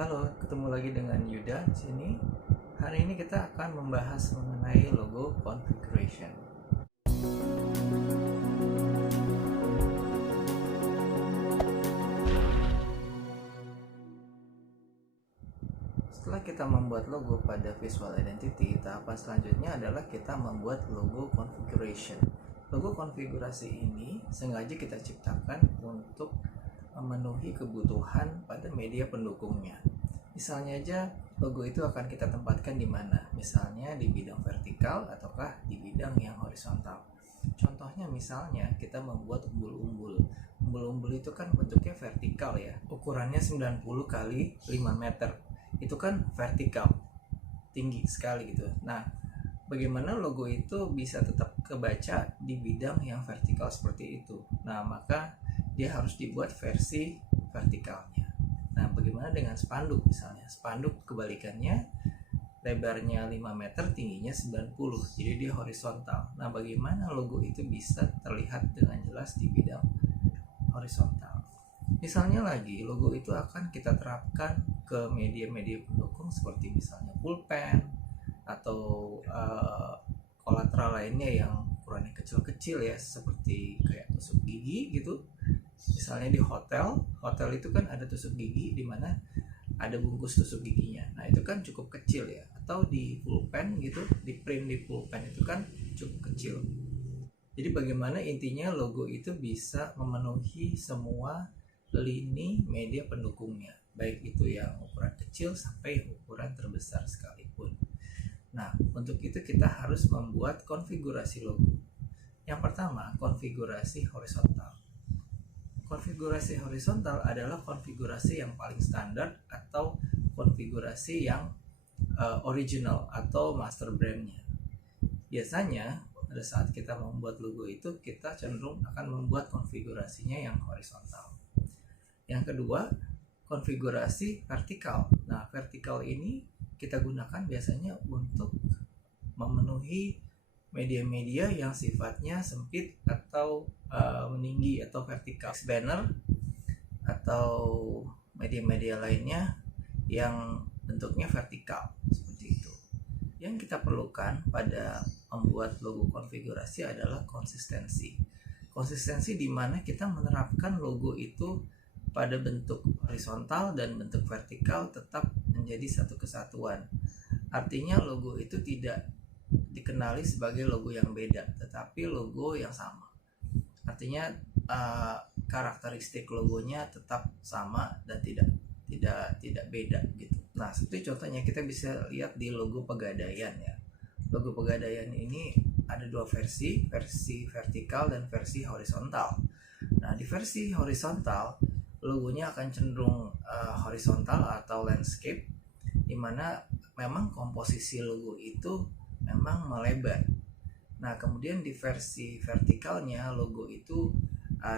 Halo, ketemu lagi dengan Yuda di sini. Hari ini kita akan membahas mengenai logo configuration. Setelah kita membuat logo pada visual identity, tahapan selanjutnya adalah kita membuat logo configuration. Logo konfigurasi ini sengaja kita ciptakan untuk memenuhi kebutuhan pada media pendukungnya. Misalnya aja logo itu akan kita tempatkan di mana? Misalnya di bidang vertikal ataukah di bidang yang horizontal. Contohnya misalnya kita membuat umbul-umbul. Umbul-umbul itu kan bentuknya vertikal ya. Ukurannya 90 kali 5 meter. Itu kan vertikal. Tinggi sekali gitu. Nah, bagaimana logo itu bisa tetap kebaca di bidang yang vertikal seperti itu? Nah, maka dia harus dibuat versi vertikalnya. Nah, bagaimana dengan spanduk misalnya? Spanduk kebalikannya, lebarnya 5 meter, tingginya 90, jadi dia horizontal. Nah, bagaimana logo itu bisa terlihat dengan jelas di bidang horizontal? Misalnya lagi, logo itu akan kita terapkan ke media-media pendukung seperti misalnya pulpen atau kolateral lainnya yang ukurannya kecil-kecil ya, seperti kayak tusuk gigi gitu. Misalnya di hotel itu kan ada tusuk gigi di mana ada bungkus tusuk giginya. Nah, itu kan cukup kecil ya. Atau di pulpen gitu, di print di pulpen itu kan cukup kecil. Jadi bagaimana intinya logo itu bisa memenuhi semua lini media pendukungnya, baik itu yang ukuran kecil sampai ukuran terbesar sekalipun. Nah, untuk itu kita harus membuat konfigurasi logo. Yang pertama, konfigurasi horizontal. Konfigurasi horizontal adalah konfigurasi yang paling standar atau konfigurasi yang original atau master brandnya. Biasanya pada saat kita membuat logo itu kita cenderung akan membuat konfigurasinya yang horizontal. Yang kedua, konfigurasi vertikal. Nah, vertikal ini kita gunakan biasanya untuk memenuhi media-media yang sifatnya sempit atau meninggi atau vertikal, banner atau media-media lainnya yang bentuknya vertikal seperti itu. Yang kita perlukan pada membuat logo konfigurasi adalah konsistensi. Konsistensi di mana kita menerapkan logo itu pada bentuk horizontal dan bentuk vertikal tetap menjadi satu kesatuan. Artinya logo itu tidak dikenali sebagai logo yang beda, tetapi logo yang sama. Artinya karakteristik logonya tetap sama dan tidak beda gitu. Nah, seperti contohnya kita bisa lihat di logo Pegadaian ya. Logo Pegadaian ini ada dua versi vertikal dan versi horizontal. Nah, di versi horizontal logonya akan cenderung horizontal atau landscape, di mana memang komposisi logo itu memang melebar. Nah, kemudian di versi vertikalnya logo itu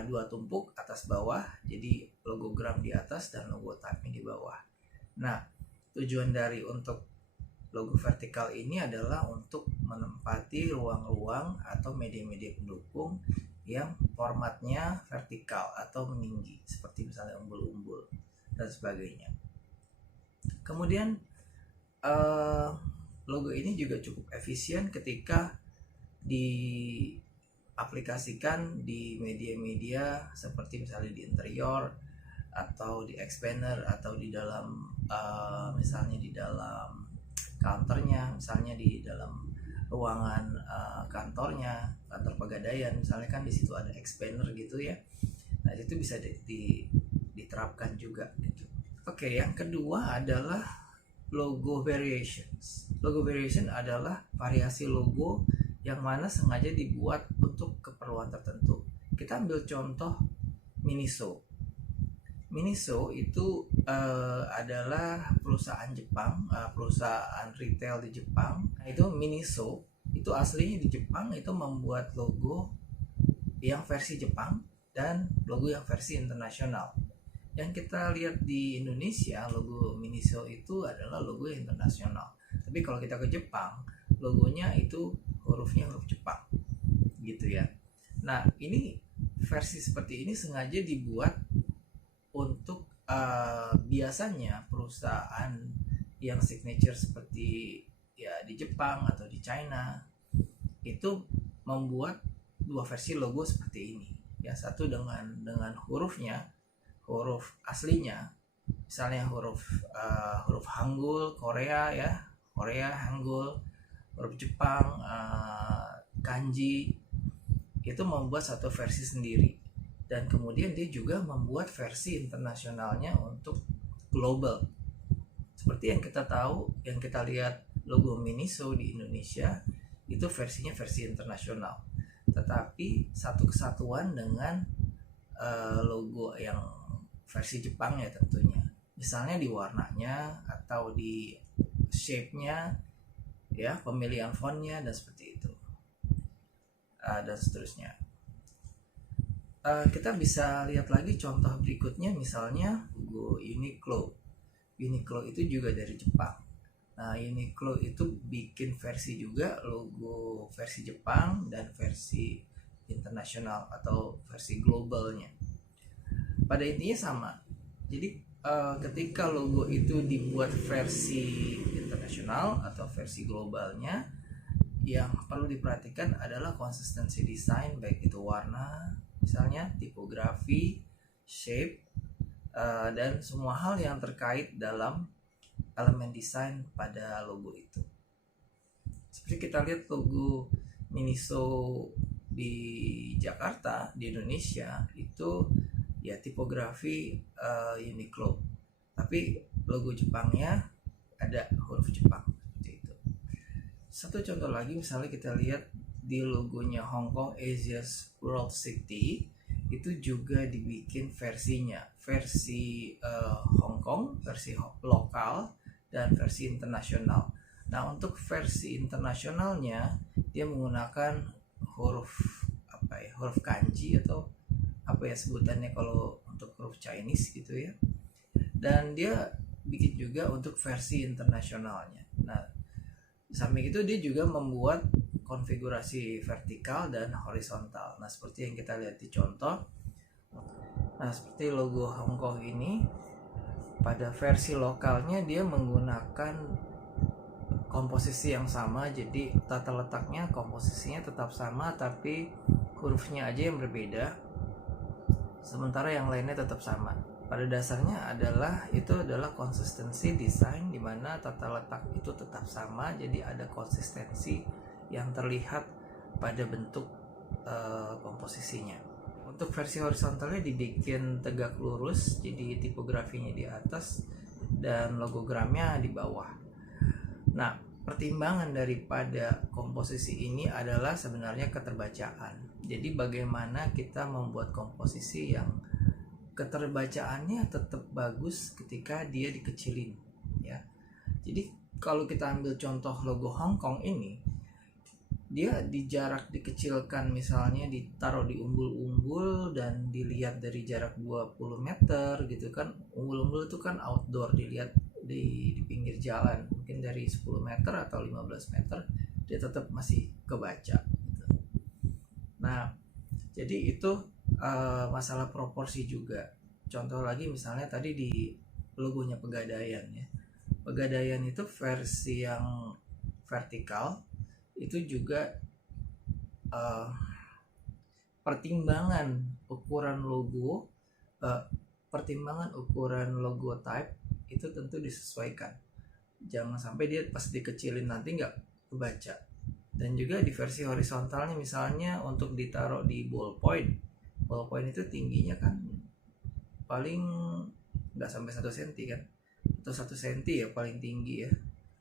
dua tumpuk atas bawah, jadi logogram di atas dan logo type-nya di bawah. Nah, tujuan dari untuk logo vertikal ini adalah untuk menempati ruang-ruang atau media-media pendukung yang formatnya vertikal atau meninggi, seperti misalnya umbul-umbul dan sebagainya. Kemudian logo ini juga cukup efisien ketika diaplikasikan di media-media seperti misalnya di interior atau di expander atau di dalam misalnya di dalam counternya, misalnya di dalam ruangan kantor Pegadaian misalnya kan di situ ada expander gitu ya. Nah, itu bisa diterapkan juga gitu. Oke, yang kedua adalah logo variations. Logo variation adalah variasi logo yang mana sengaja dibuat untuk keperluan tertentu. Kita ambil contoh Miniso. Miniso itu adalah perusahaan Jepang, perusahaan retail di Jepang. Nah, itu Miniso itu aslinya di Jepang, itu membuat logo yang versi Jepang dan logo yang versi internasional. Yang kita lihat di Indonesia, logo Miniso itu adalah logo internasional. Tapi kalau kita ke Jepang, logonya itu hurufnya huruf Jepang gitu ya. Nah, ini versi seperti ini sengaja dibuat untuk biasanya perusahaan yang signature seperti ya di Jepang atau di China itu membuat dua versi logo seperti ini. Ya, satu dengan hurufnya, huruf aslinya, misalnya huruf Hangul Korea ya, Korea Hangul, huruf Jepang kanji, itu membuat satu versi sendiri. Dan kemudian dia juga membuat versi internasionalnya untuk global. Seperti yang kita tahu, yang kita lihat logo Miniso di Indonesia itu versinya versi internasional, tetapi satu kesatuan dengan logo yang versi Jepang ya tentunya. Misalnya di warnanya atau di shape-nya, ya, pemilihan fontnya dan seperti itu, dan seterusnya. Kita bisa lihat lagi contoh berikutnya, misalnya logo Uniqlo. Uniqlo itu juga dari Jepang. Nah, Uniqlo itu bikin versi juga, logo versi Jepang dan versi internasional atau versi globalnya. Pada intinya sama. Jadi ketika logo itu dibuat versi internasional atau versi globalnya, yang perlu diperhatikan adalah konsistensi desain, baik itu warna, misalnya tipografi, shape, dan semua hal yang terkait dalam elemen desain pada logo itu. Seperti kita lihat logo Miniso di Jakarta, di Indonesia, itu ya tipografi Uniqlo, tapi logo Jepangnya ada huruf Jepang seperti itu. Satu contoh lagi, misalnya kita lihat di logonya Hong Kong Asia's World City, itu juga dibikin versinya, versi Hong Kong, versi lokal, dan versi internasional. Nah, untuk versi internasionalnya dia menggunakan huruf huruf kanji atau apa ya sebutannya kalau untuk huruf Chinese gitu ya. Dan dia bikin juga untuk versi internasionalnya. Nah, samping itu dia juga membuat konfigurasi vertikal dan horizontal. Nah, seperti yang kita lihat di contoh. Nah, seperti logo Hong Kong ini, pada versi lokalnya dia menggunakan komposisi yang sama, jadi tata letaknya, komposisinya tetap sama, tapi hurufnya aja yang berbeda, sementara yang lainnya tetap sama. Pada dasarnya itu adalah konsistensi desain, di mana tata letak itu tetap sama, jadi ada konsistensi yang terlihat pada bentuk komposisinya. Untuk versi horizontalnya dibikin tegak lurus, jadi tipografinya di atas dan logogramnya di bawah. Nah, pertimbangan daripada komposisi ini adalah sebenarnya keterbacaan. Jadi bagaimana kita membuat komposisi yang keterbacaannya tetap bagus ketika dia dikecilin, ya. Jadi kalau kita ambil contoh logo Hong Kong ini, dia di jarak dikecilkan, misalnya ditaruh di umbul-umbul dan dilihat dari jarak 20 meter gitu kan. Umbul-umbul itu kan outdoor, dilihat di pinggir jalan, mungkin dari 10 meter atau 15 meter dia tetap masih kebaca gitu. Nah, jadi itu masalah proporsi juga. Contoh lagi misalnya tadi di logonya Pegadaian ya. Pegadaian itu versi yang vertikal itu juga pertimbangan ukuran logo type itu tentu disesuaikan. Jangan sampai dia pas dikecilin nanti nggak kebaca. Dan juga di versi horizontalnya, misalnya untuk ditaruh di ballpoint itu tingginya kan paling nggak sampai 1 cm kan, atau 1 cm ya paling tinggi ya.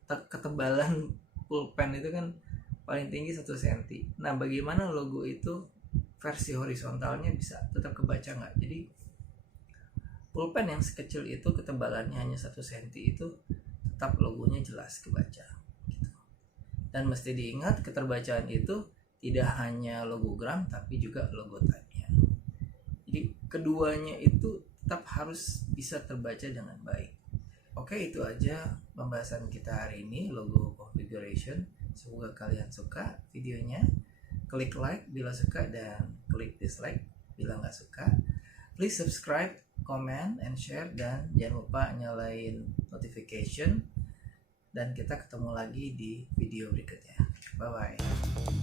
Ketebalan pulpen itu kan paling tinggi 1 cm. Nah, bagaimana logo itu versi horizontalnya bisa tetap kebaca nggak? Jadi pulpen yang sekecil itu ketebalannya hanya 1 cm itu tetap logonya jelas kebaca gitu. Dan mesti diingat, keterbacaan itu tidak hanya logogram tapi juga logo type-nya. Jadi keduanya itu tetap harus bisa terbaca dengan baik. Oke, itu aja pembahasan kita hari ini, logo configuration. Semoga kalian suka videonya. Klik like bila suka dan klik dislike bila nggak suka. Please subscribe comment and share, dan jangan lupa nyalain notification, dan kita ketemu lagi di video berikutnya. Bye bye.